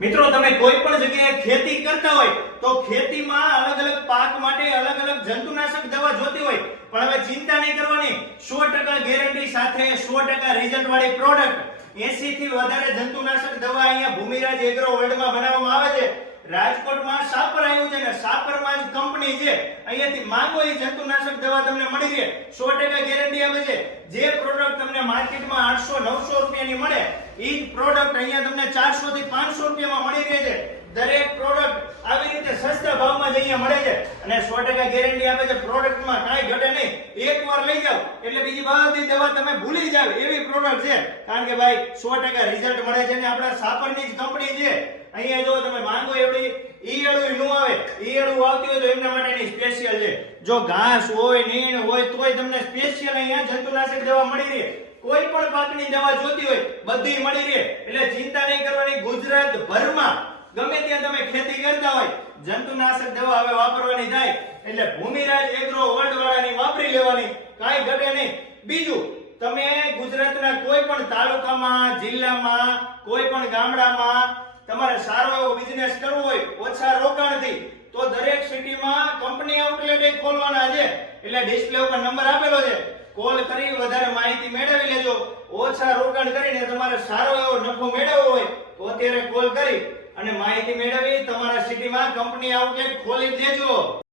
મિત્રો, તમે કોઈ પણ જગ્યાએ ખેતી કરતા હોય તો ખેતીમાં અલગ અલગ પાક માટે અલગ અલગ જંતુનાશક દવા જોતી હોય. પણ હવે ચિંતા નહીં કરવાની. સો ટકા ગેરંટી સાથે સો ટકા રિઝલ્ટ વાળી પ્રોડક્ટ એસી થી વધારે જંતુનાશક દવા અહીંયા ભૂમિરાજ એગ્રો વર્લ્ડમાં બનાવવામાં આવે છે. રાજકોટમાં સાપર આવ્યું છે ને સાપરમાં જ કંપની છે. અહીંયાથી માંગો એ જંતુનાશક દવા તમને મળી રહે. સો ટકા ગેરંટી આપે છે. જે પ્રોડક્ટ તમને માર્કેટમાં આઠસો નવસો રૂપિયાની મળે એ પ્રોડક્ટ અહીંયા તમને ચારસો થી પાંચસો રૂપિયામાં મળી રહે છે દરેક પ્રોડક્ટ આવી રીતે સસ્તા ભાવમાં જ અહીંયા મળે છે. અને સો ટકા ગેરંટી આપે છે પ્રોડક્ટમાં કાંઈ ઘટે નહીં. એકવાર લઈ જાઓ, એટલે બીજી બધી દવા તમે ભૂલી જાવ એવી પ્રોડક્ટ છે. કારણ કે ભાઈ, સો ટકા રિઝલ્ટ મળે છે ને આપણા સાપરની જ કંપની છે. અહીંયા જો તમે માંગો એવડી ઈયળું નું આવે ઈયળું આવતી હોય તો એમના માટેની સ્પેશિયલ છે. જો ઘાસ હોય, નીણ હોય, તોય તમને સ્પેશિયલ અહીંયા જંતુનાશક દવા મળી રહે. કોઈ પણ પાકની દવા જોતી હોય, બધી મળી રહે. એટલે ચિંતા નહીં કરવાની ગુજરાત ભરમાં ગમે ત્યાં તમે ખેતી કરતા હોય, જંતુનાશક દવા હવે વાપરવાની થાય એટલે ભૂમિરાજ એગ્રો વર્લ્ડ વાળાની વાપરી લેવાની કાંઈ ઘટે નહીં. બીજું, તમે ગુજરાતના કોઈ પણ તાલુકામાં, જિલ્લામાં કોઈ પણ ગામડામાં તમારે સારો એવો બિઝનેસ કરવો હોય, ઓછા રોકાણથી, તો દરેક સિટીમાં કંપની આઉટલેટ ખોલવાના છે. એટલે ડિસ્પ્લે ઉપર નંબર આપેલો છે. કોલ કરી, વધારે માહિતી મેળવી લેજો. ઓછા રોકાણ કરીને તમારે સારો એવો નફો મેળવવો હોય, તો અત્યારે કોલ કરી. અને માહિતી મેળવી તમારા સિટીમાં કંપની આઉટલેટ ખોલી દેજો.